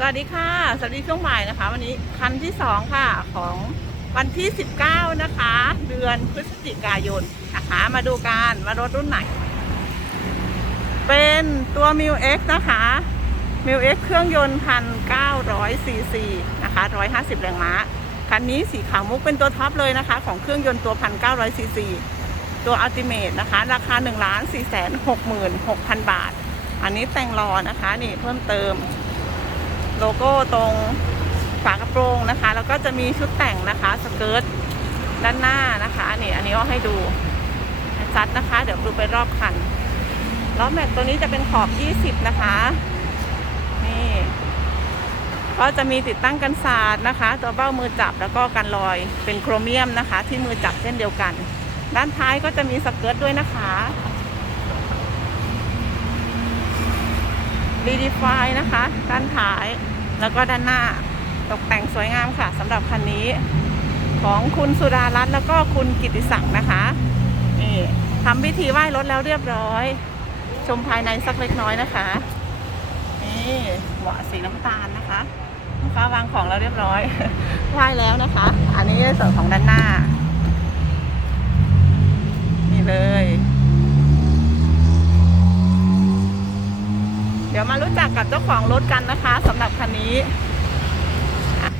สวัสดีค่ะ สวัสดีช่วงบ่ายนะคะ วันนี้คันที่สองค่ะของวันที่ 19 นะคะ เดือนพฤศจิกายนนะคะ มาดูกันว่ารถรุ่นไหน เป็นตัว m ิ X นะคะ m ิ X เครื่องยนต์พันเก้าร้อยซีซีนะคะร้อยห้าสิบแรงม้า คันนี้สีขาวมุกเป็นตัวท็อปเลยนะคะ ของเครื่องยนต์ตัวพันเก้าร้อยซีซีตัวอัลติเมทนะคะ ราคา1นึ่งล้านสี่แสนหกหมื่นหกพันบาท อันนี้แต่งรอนะคะ นี่เพิ่มเติม โลโก้ตรงฝากระโปรงนะคะ แล้วก็จะมีชุดแต่งนะคะสเกิร์ตด้านหน้านะคะนี่อันนี้ก็ให้ดูชัดนะคะ เดี๋ยวดูไปรอบคันล้อแม็กตัวนี้จะเป็นขอบ 20 นะคะ นี่ ก็จะมีติดตั้งกันศาสตร์นะคะ ตัวเบ้ามือจับแล้วก็กันรอยเป็นโครเมียมนะคะ ที่มือจับเช่นเดียวกัน ด้านท้ายก็จะมีสเกิร์ตด้วยนะคะ รีดีไฟนะคะ ด้านท้ายแล้วก็ด้านหน้าตกแต่งสวยงามค่ะสำหรับคันนี้ ของคุณสุดารัตน์แล้วก็คุณกิติศักดิ์นะคะนี่ทำพิธีไหว้รถแล้วเรียบร้อย ชมภายในสักเล็กน้อยนะคะนี่เบาะสีน้ำตาลนะคะลูกค้าวางของแล้วเรียบร้อยไหว้แล้วนะคะ อันนี้ส่วนของด้านหน้า นี่เลย เดี๋ยวมารู้จั กกับเจ้าของรถกันนะคะสำหรับคันนี้อะ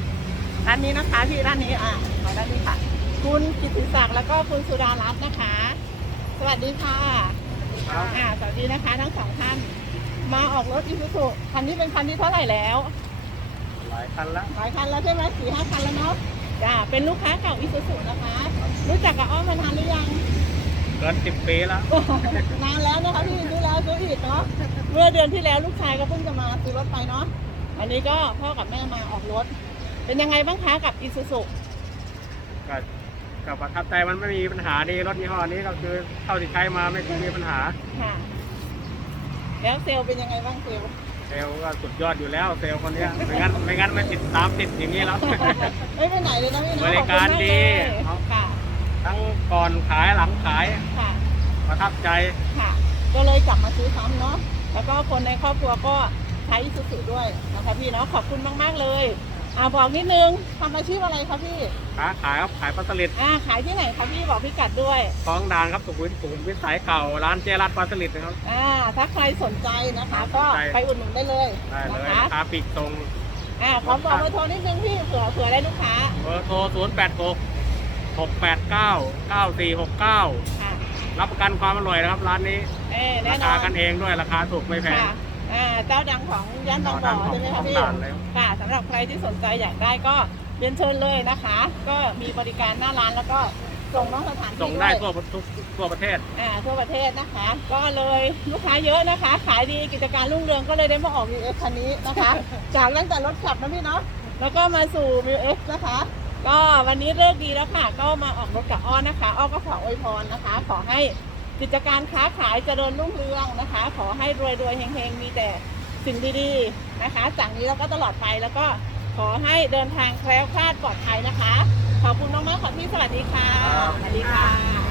ด้านนี้นะคะพี่ด้านนี้อะขอด้านนี้ค่ะ คุณกิติศักดิ์แล้วก็คุณสุดารัตน์นะคะ สวัสดีค่ะอ่าสวัสดีนะคะทั้งสองท่าน มาออกรถอีซูซุคันนี้เป็นคันที่เท่าไหร่แล้วหลายคันละหลายคันแล้วใช่ไหมสี่ห้าคันแล้วเนาะจ้าเป็นลูกค้าเก่าอีซูซุนะคะ รู้จักกับอ้อมมานานหรือยังเกินสิบปีแล้วโอ้โหนานแล้วนะคะพี่ซื้อแล้วซื้ออีกเนาะเมื่อเดือนที่แล้วลูกชายก็เพิ่งจะมาซื้อรถไปเนาะอันนี้ก็พ่อกับแม่มาออกรถ เป็นยังไงบ้างคะกับอีซูซุก็กับประทับใจมันไม่มีปัญหาดีรถยี่ห้อนี้ก็คือเท่าที่ใช้มาไม่เคยมีปัญหาค่ะ แล้วเซลล์เป็นยังไงบ้างเซลล์เซลล์ก็สุดยอดอยู่แล้วเซลล์คนเนี้ยไม่งั้นไม่งั้นไม่ติดตามติดอย่างนี้แล้ว ไม่ไปไหนเลยนะพี่เนาะบริการดีขอบคุณมากเลยค่ะทั้งก่อนขายหลังขายค่ะประทับใจค่ะ ก็เลยกลับมาซื้อซ้ำเนาะ แล้วก็คนในครอบครัวก็ใช้อีซูซุด้วยนะคะพี่เนาะขอบคุณมาก ๆ เลยอ่าบอกนิดนึงทำอาชีพอะไรคะพี่ค้าขายครับขายปลาสลิดอ่าขายที่ไหนคะพี่บอกพี่กัดด้วยคลองดานครับสุขุมวิทสุขุมวิทสายเก่าร้านเจรัตปลาสลิดนะครับ อ่าถ้าใครสนใจนะคะสก็นใจไปอุดหนุนได้เลยได้เลนะยคะราคาปลีกตรงอ่าขอบอกเบอร์โทรนิดนึงพี่เผื่อเผื่อได้ลูกค้าเบอร์โทร0 8 6 6 8 9 9 4 6 9ค่ะรับประกันความอร่อยนะครับร้านนี้ เอ้แน่รานอคานกันเองด้วยราคาถูกไม่แพง ค่ะอ่าเจ้าดังของย่านบางบ่อใช่ไหมคะพี่ของด่านเลยค่ะสำหรับใครที่สนใจอยากได้ก็เรียนเชิญเลยนะคะ ก็มีบริการหน้าร้านแล้วก็ส่งนอกสถานที่ส่งได้วย ทั่วทุกทั่วประเทศ อ่าทั่วประเทศนะคะ ก็เลยลูกค้าเยอะนะคะ ขายดีกิจการรุ่งเรืองก็เลยได้มาออก m ิวเอ็กคันนี้นะคะ จากตั้งแต่รถขับนะพี่เนาะแล้วก็มาสู่ m ิวเอ็กนะคะ ก็วันนี้เลิกดีแล้วค่ะ ก็มาออกรถกับอ้อนนะคะ อ้อก็ขออวยพรนะคะ ขอให้ กิจการค้าขายเจริญรุ่งเรืองนะคะ ขอให้รวยรวยๆเฮงๆ มีแต่สิ่งดีๆนะคะ จากนี้แล้วก็ตลอดไปแล้วก็ขอให้เดินทางแคล้วคลาดปลอดภัยนะคะ ขอบคุณมากๆค่ะพี่สวัสดีค่ะครับสวัสดีค่ะ